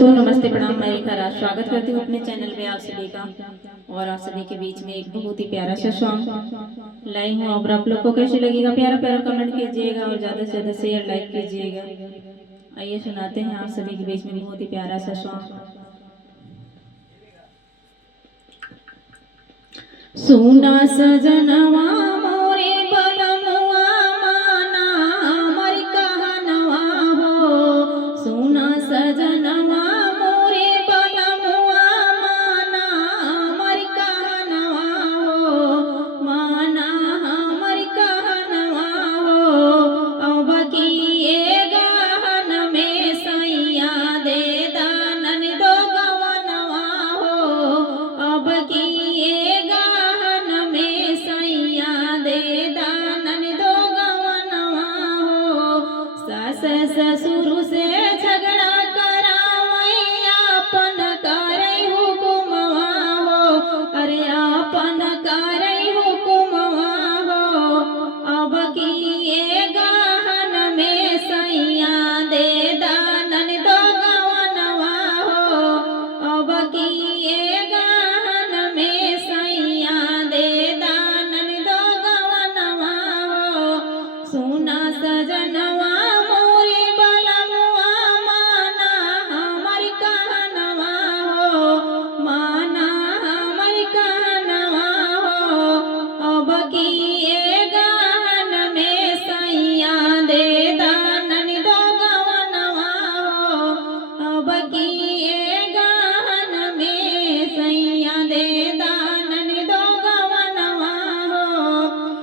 दोस्तों, नमस्ते, प्रणाम, मैं रेखा राज स्वागत करती हूँ अपने चैनल में आप सभी का। और आप सभी के बीच में एक बहुत ही प्यारा सा सॉन्ग लाई हूँ। और आप लोग को कैसे लगेगा, प्यारा प्यारा कमेंट कीजिएगा और ज़्यादा से ज़्यादा शेयर लाइक कीजिएगा। आइए सुनाते हैं आप सभी के बीच में बहुत ही प्यारा सा सॉन्ग। सुना सजनवा मोरे बलमुआ माना हमर कहनवा हो। सुना सजनवा मोरे बलमुआ माना हमर कहनवा हो। माना हमर कहनवा हो। अब किए गहन में सैया दे दानन दो गवनवा हो। अब किए ससुर से झगड़ा करावई आपन करई हुकुमवा हो। अरे आपन करई हुकुमवा हो। अब किए गहन में सैया दे दानन दो गवनवा हो। अब किए गहन में सैया दे दानन दो गवनवा हो। सुना सजनवा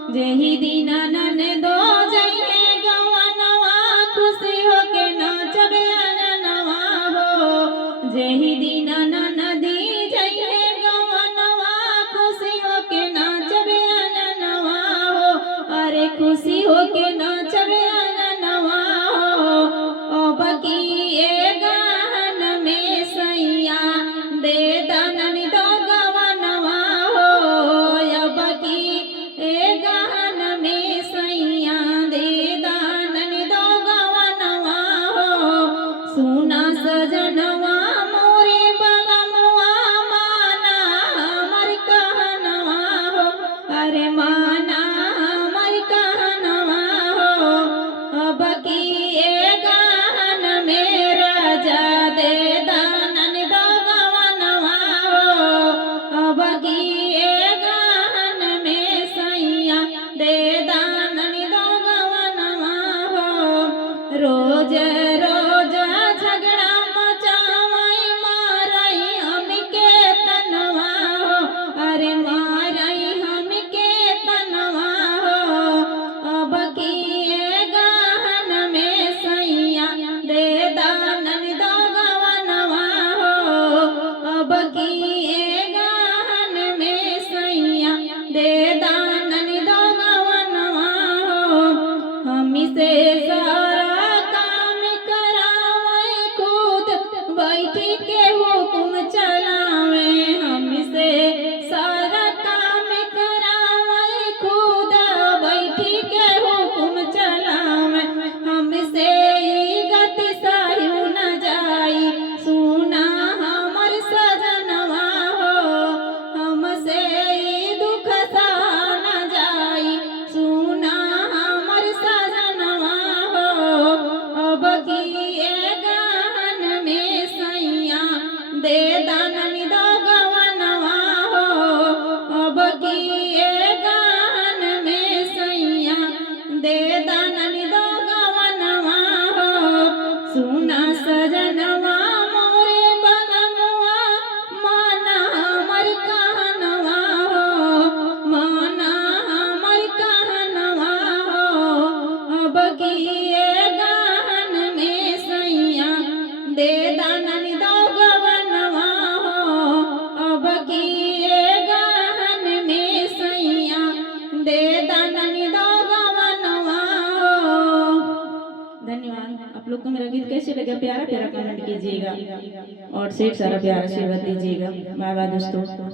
जेहि दिन नन दो जइहे गवनवा खुशी होके नाचबे अंगनवा हो। जेहि दिन ननदी जइहे गवनवा खुशी होके नाचबे अंगनवा हो। अरे खुशी होके नाचबे अंगनवा हो। अब किए गहन में सैया दे दानन दो गवनवा हो। अब किए गहन में सैया दे दानन दो गवनवा हो। सुना सजनवा मोरे बलमुआ माना हमर कहनवा हो। अरे माना हमर कहनवा हो। अब किए गहन में राजा दे दानन दो गवनवा हो। अब किए गहन में सैया दे दानन दो गवनवा हो। रोज रोज झगड़ा मचावई मारई हमके तनवा हो। अरे मारई हमके तनवा हो। अब किए गहन में सैया दे दानन दो गवनवा हो। अब किए गहन में सैया दे दानन दो गवनवा हो। हमसे सारा काम करावई खुद बैठ के हुकुम चलावे। हमसे सारा काम करावई खुद बैठ के हुकुम चलावे। हमसे ई गति सायु न जाई सुना हमर सजनवा हो। हमसे ई दुख सा न जाई सुना हमर सजनवा हो। अब किए गहन में सैया दे दानन दो गवनवा हो। अब किए गहन में सैया दे दानन दो गवनवा हो। सुना सजनवा मोरे बलमुआ माना हमर कहनवा हो। माना हमर कहनवा हो। अब किए गहन में सैया दे दानन दो गवनवा हो। अब किए गहन में सैया दे दानन दो गवनवा हो। धन्यवाद। आप लोग को मेरा गीत कैसे लगा, प्यारा प्यारा कमेंट कीजिएगा और शेर सारा प्यारा आशीर्वाद दीजिएगा। बाय बाय दोस्तों।